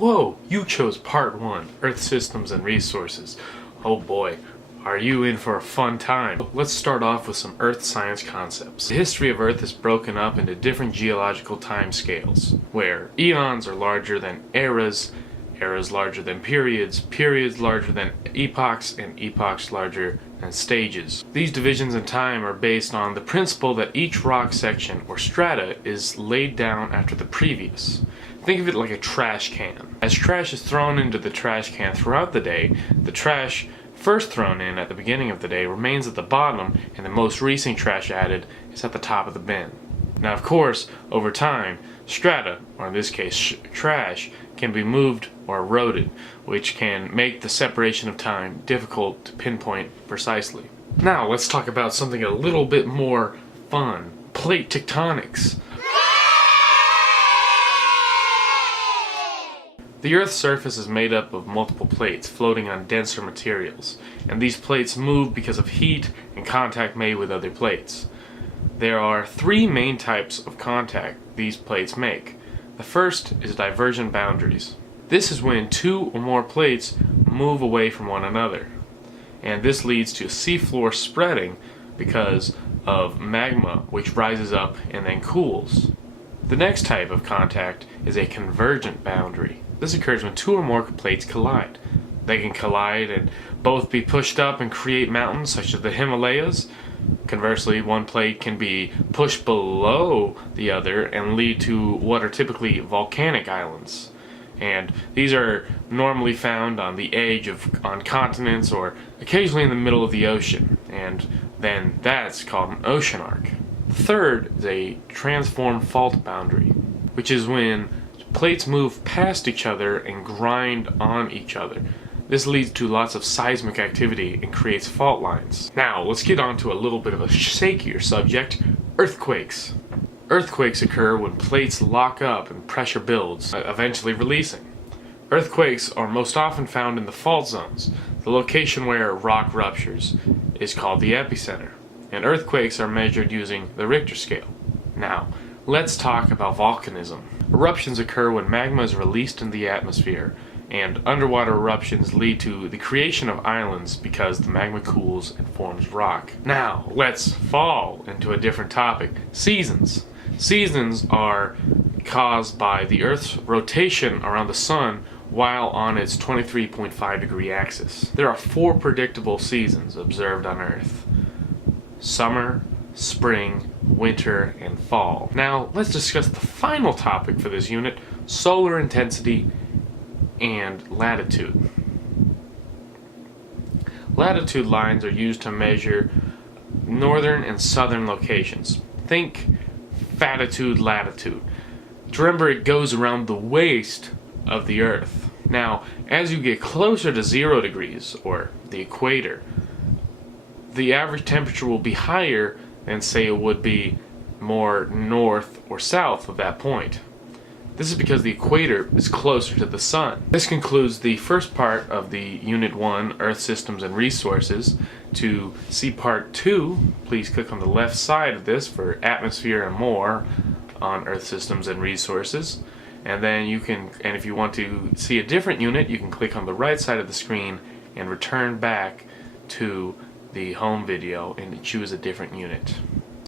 Whoa, you chose part 1, Earth Systems and Resources. Oh boy, are you in for a fun time. Let's start off with some Earth science concepts. The history of Earth is broken up into different geological time scales, where eons are larger than eras, eras larger than periods, periods larger than epochs, and epochs larger than stages. These divisions in time are based on the principle that each rock section, or strata, is laid down after the previous. Think of it like a trash can. As trash is thrown into the trash can throughout the day, the trash first thrown in at the beginning of the day remains at the bottom, and the most recent trash added is at the top of the bin. Now, of course, over time, strata, or in this case trash, can be moved or eroded, which can make the separation of time difficult to pinpoint precisely. Now, let's talk about something a little bit more fun. Plate tectonics. The Earth's surface is made up of multiple plates floating on denser materials, and these plates move because of heat and contact made with other plates. There are 3 main types of contact these plates make. The first is divergent boundaries. This is when 2 or more plates move away from one another, and this leads to seafloor spreading because of magma which rises up and then cools. The next type of contact is a convergent boundary. This occurs when 2 or more plates collide. They can collide and both be pushed up and create mountains such as the Himalayas. Conversely, one plate can be pushed below the other and lead to what are typically volcanic islands. And these are normally found on the edge on continents or occasionally in the middle of the ocean. And then that's called an ocean arc. Third is a transform fault boundary, which is when plates move past each other and grind on each other. This leads to lots of seismic activity and creates fault lines. Now, let's get on to a little bit of a shakier subject, earthquakes. Earthquakes occur when plates lock up and pressure builds, eventually releasing. Earthquakes are most often found in the fault zones. The location where rock ruptures is called the epicenter, and earthquakes are measured using the Richter scale. Now, let's talk about volcanism. Eruptions occur when magma is released in the atmosphere, and underwater eruptions lead to the creation of islands because the magma cools and forms rock. Now, let's fall into a different topic. Seasons. Seasons are caused by the Earth's rotation around the Sun while on its 23.5 degree axis. There are 4 predictable seasons observed on Earth: summer, spring, winter, and fall. Now, let's discuss the final topic for this unit, solar intensity and latitude. Latitude lines are used to measure northern and southern locations. Think fatitude, latitude. To remember, it goes around the waist of the Earth. Now, as you get closer to 0 degrees, or the equator, the average temperature will be higher than, say, it would be more north or south of that point. This is because the equator is closer to the sun. This concludes the first part of the Unit 1, Earth Systems and Resources. To see Part 2, please click on the left side of this for Atmosphere and More on Earth Systems and Resources. And then if you want to see a different unit, you can click on the right side of the screen and return back to the home video and choose a different unit.